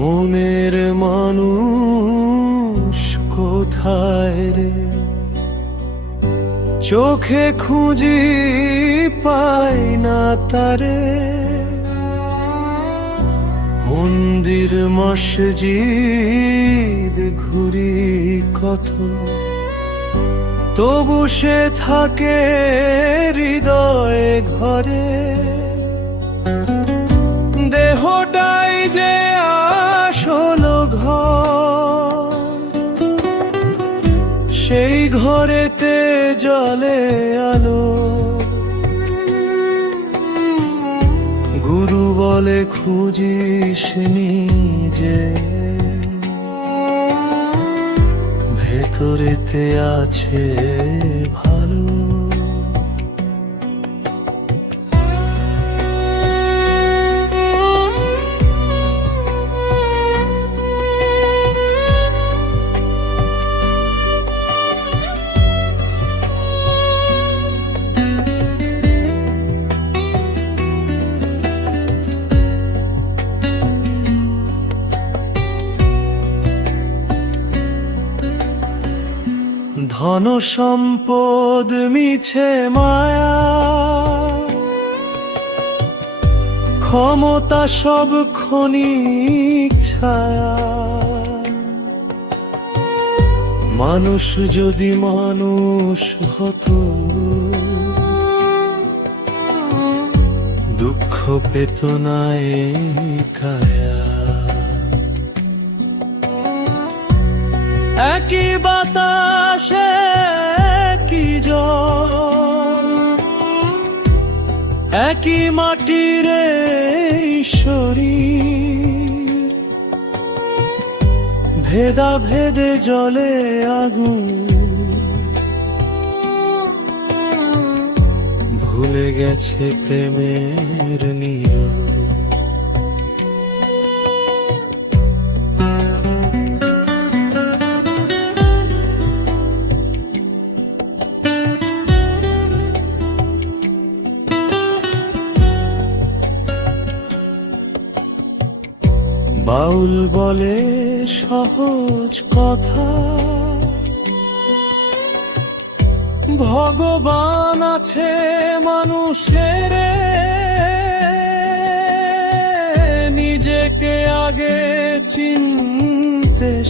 মনের মানুষ কোথায় রে? চোখে খুঁজি পাই না তারে। মন্দির মসজিদ ঘুরি কত। তবু সে থাকে হৃদয় ঘরে। সেই ঘরেতে জলে আলো। গুরু বলে খুঁজিস নিজে। ভেতরেতে আছে ভালো। ধন সম্পদ মিছে মায়া। ক্ষমতা সব ক্ষণিক ছায়া। মানুষ যদি মানুষ হতো, দুঃখ পেত না কায়া। একই বাতাসে একই মাটির শরীর। ভেদা ভেদে জলে আগুন। ভুলে গেছে প্রেমের নিয়ম। বাউল বলে সহজ কথা। ভগবান আছে মানুষের। নিজেকে আগে চিনতে।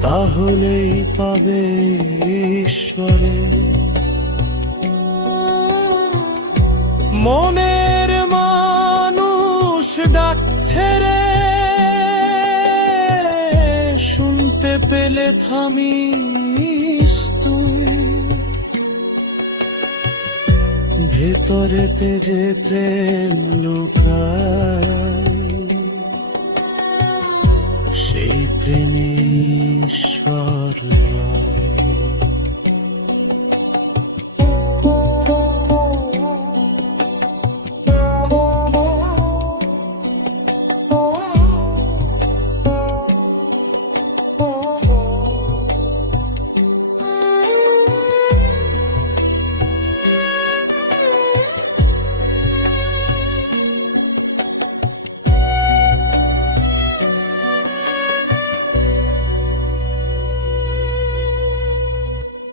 তাহলেই পাবে ঈশ্বরে। মনের শুনতে পেলে থামিস তুই। ভেতরেতে যে প্রেম লুকায় সেই প্রেমে ঈশ্বর রয়